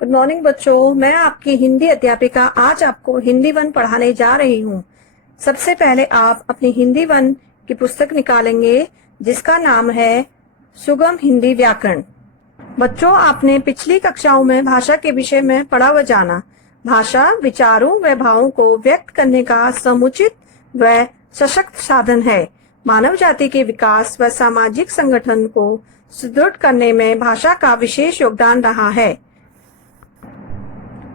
Good morning बच्चों, मैं आपकी हिंदी अध्यापिका आज आपको हिंदी वन पढ़ाने जा रही हूँ। सबसे पहले आप अपनी हिंदी वन की पुस्तक निकालेंगे जिसका नाम है सुगम हिंदी व्याकरण। बच्चों, आपने पिछली कक्षाओं में भाषा के विषय में पढ़ा व जाना। भाषा विचारों व भावों को व्यक्त करने का समुचित व सशक्त साधन है। मानव जाति के विकास व सामाजिक संगठन को सुदृढ़ करने में भाषा का विशेष योगदान रहा है।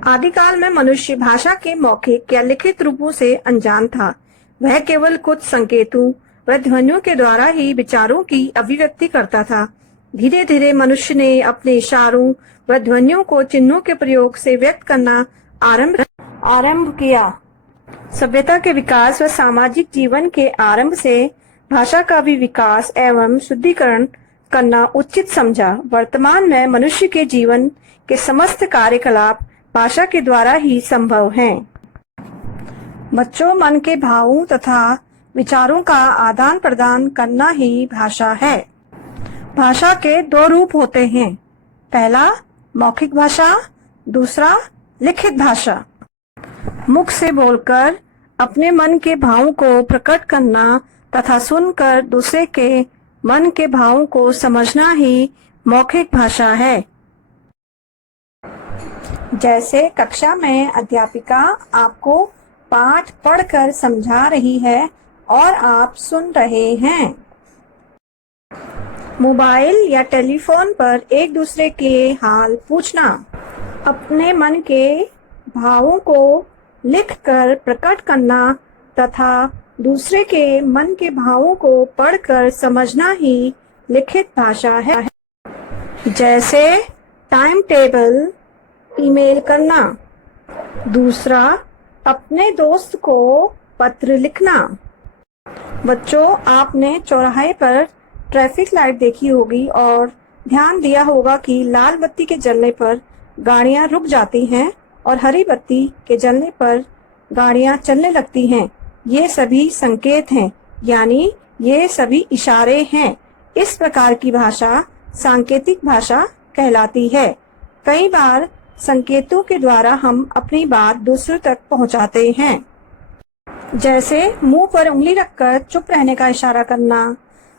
आदिकाल में मनुष्य भाषा के मौखिक या लिखित रूपों से अनजान था। वह केवल कुछ संकेतों व ध्वनियों के द्वारा ही विचारों की अभिव्यक्ति करता था। धीरे धीरे मनुष्य ने अपने इशारों व ध्वनियों को चिन्हों के प्रयोग से व्यक्त करना आरंभ किया। सभ्यता के विकास व सामाजिक जीवन के आरंभ से भाषा का भी विकास एवं शुद्धिकरण करना उचित समझा। वर्तमान में मनुष्य के जीवन के समस्त कार्यकलाप भाषा के द्वारा ही संभव हैं। बच्चों, मन के भावों तथा विचारों का आदान प्रदान करना ही भाषा है। भाषा के दो रूप होते हैं, पहला मौखिक भाषा, दूसरा लिखित भाषा। मुख से बोलकर अपने मन के भावों को प्रकट करना तथा सुनकर दूसरे के मन के भावों को समझना ही मौखिक भाषा है। जैसे कक्षा में अध्यापिका आपको पाठ पढ़कर समझा रही है और आप सुन रहे हैं। मोबाइल या टेलीफोन पर एक दूसरे के हाल पूछना, अपने मन के भावों को लिखकर प्रकट करना तथा दूसरे के मन के भावों को पढ़कर समझना ही लिखित भाषा है। जैसे टाइम टेबल ईमेल करना, दूसरा अपने दोस्त को पत्र लिखना। बच्चों, आपने चौराहे पर ट्रैफिक लाइट देखी होगी और ध्यान दिया होगा कि लाल बत्ती के जलने पर गाड़ियां रुक जाती हैं और हरी बत्ती के जलने पर गाड़ियां चलने लगती हैं। ये सभी संकेत हैं, यानी ये सभी इशारे हैं। इस प्रकार की भाषा सांकेतिक भाषा कहलाती है। कई बार संकेतों के द्वारा हम अपनी बात दूसरों तक पहुंचाते हैं। जैसे मुंह पर उंगली रखकर चुप रहने का इशारा करना,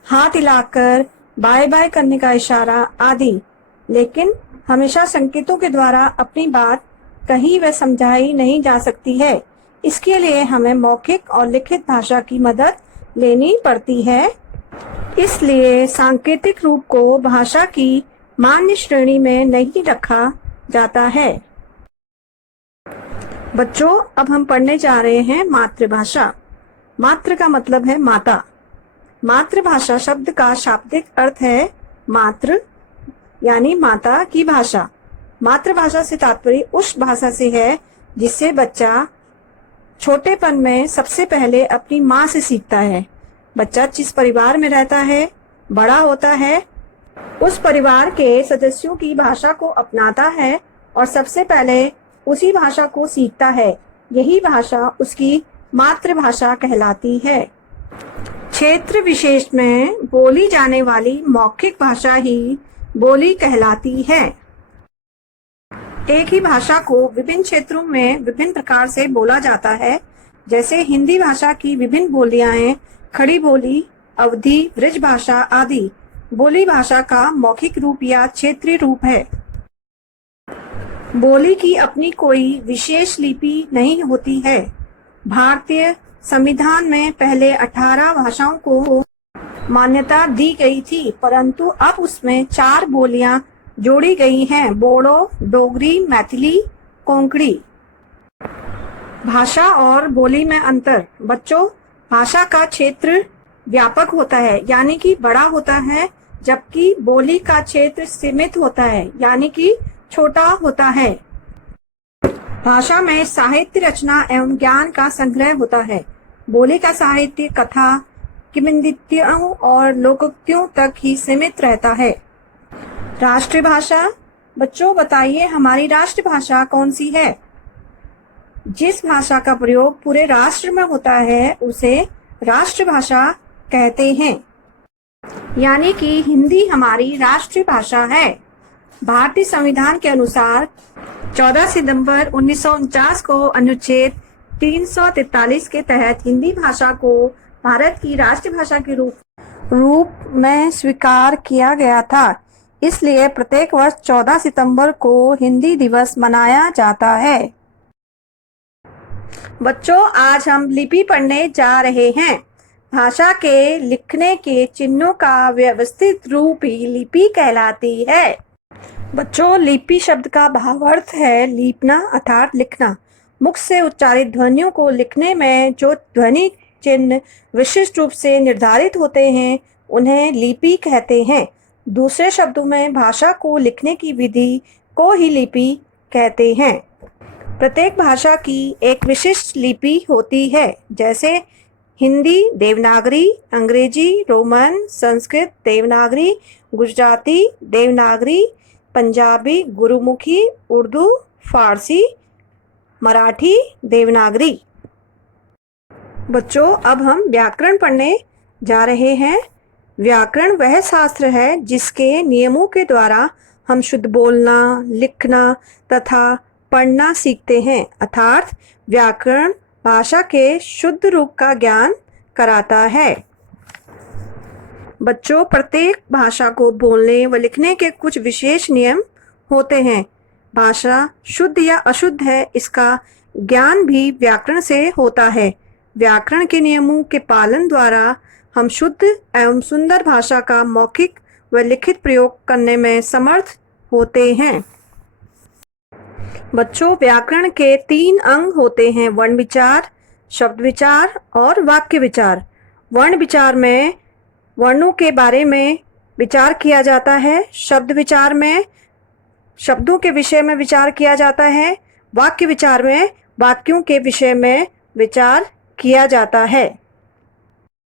हाथ हिलाकर बाय बाय करने का इशारा आदि। लेकिन हमेशा संकेतों के द्वारा अपनी बात कही व समझाई नहीं जा सकती है। इसके लिए हमें मौखिक और लिखित भाषा की मदद लेनी पड़ती है। इसलिए सांकेतिक रूप को भाषा की मान्य श्रेणी में नहीं रखा जाता है। बच्चों, अब हम पढ़ने जा रहे हैं मातृभाषा। मातृ का मतलब है माता। मातृभाषा शब्द का शाब्दिक अर्थ है मातृ, यानी माता की भाषा। मातृभाषा से तात्पर्य उस भाषा से है जिससे बच्चा छोटेपन में सबसे पहले अपनी माँ से सीखता है। बच्चा जिस परिवार में रहता है, बड़ा होता है, उस परिवार के सदस्यों की भाषा को अपनाता है और सबसे पहले उसी भाषा को सीखता है। यही भाषा उसकी मातृभाषा कहलाती है। क्षेत्र विशेष में बोली जाने वाली मौखिक भाषा ही बोली कहलाती है। एक ही भाषा को विभिन्न क्षेत्रों में विभिन्न प्रकार से बोला जाता है। जैसे हिंदी भाषा की विभिन्न बोलियां हैं, खड़ी बोली, अवधी, ब्रज भाषा आदि। बोली भाषा का मौखिक रूप या क्षेत्रीय रूप है। बोली की अपनी कोई विशेष लिपि नहीं होती है। भारतीय संविधान में पहले 18 भाषाओं को मान्यता दी गई थी, परंतु अब उसमें 4 बोलियां जोड़ी गई हैं, बोडो, डोगरी, मैथिली, कोंकणी। भाषा और बोली में अंतर। बच्चों, भाषा का क्षेत्र व्यापक होता है, यानी कि बड़ा होता है, जबकि बोली का क्षेत्र सीमित होता है, यानी कि छोटा होता है। भाषा में साहित्य रचना एवं ज्ञान का संग्रह होता है। बोली का साहित्य कथा, किंवदंतियों और लोकोक्तियों तक ही सीमित रहता है। राष्ट्रीय भाषा। बच्चों, बताइए हमारी राष्ट्रभाषा कौन सी है? जिस भाषा का प्रयोग पूरे राष्ट्र में होता है उसे राष्ट्रभाषा कहते हैं, यानी कि हिंदी हमारी राष्ट्रीय भाषा है। भारतीय संविधान के अनुसार 14 सितंबर 1949 को अनुच्छेद 343 के तहत हिंदी भाषा को भारत की राष्ट्रभाषा के रूप में स्वीकार किया गया था। इसलिए प्रत्येक वर्ष 14 सितंबर को हिंदी दिवस मनाया जाता है। बच्चों, आज हम लिपि पढ़ने जा रहे हैं। भाषा के लिखने के चिन्हों का व्यवस्थित रूप ही लिपि कहलाती है। बच्चों, लिपि शब्द का भावार्थ है लीपना अर्थात लिखना। मुख से उच्चारित ध्वनियों को लिखने में जो ध्वनि चिन्ह विशिष्ट रूप से निर्धारित होते हैं उन्हें लिपि कहते हैं। दूसरे शब्दों में भाषा को लिखने की विधि को ही लिपि कहते हैं। प्रत्येक भाषा की एक विशिष्ट लिपि होती है, जैसे हिंदी देवनागरी, अंग्रेजी रोमन, संस्कृत देवनागरी, गुजराती देवनागरी, पंजाबी गुरुमुखी, उर्दू, फारसी, मराठी देवनागरी। बच्चों, अब हम व्याकरण पढ़ने जा रहे हैं। व्याकरण वह शास्त्र है जिसके नियमों के द्वारा हम शुद्ध बोलना, लिखना तथा पढ़ना सीखते हैं। अर्थात व्याकरण भाषा के शुद्ध रूप का ज्ञान कराता है। बच्चों, प्रत्येक भाषा को बोलने व लिखने के कुछ विशेष नियम होते हैं। भाषा शुद्ध या अशुद्ध है, इसका ज्ञान भी व्याकरण से होता है। व्याकरण के नियमों के पालन द्वारा हम शुद्ध एवं सुंदर भाषा का मौखिक व लिखित प्रयोग करने में समर्थ होते हैं। बच्चों, व्याकरण के 3 अंग होते हैं: वर्ण विचार, शब्द विचार और वाक्य विचार। वर्ण विचार में वर्णों के बारे में विचार किया जाता है। शब्द विचार में शब्दों के विषय में विचार किया जाता है। वाक्य विचार में वाक्यों के विषय में विचार किया जाता है।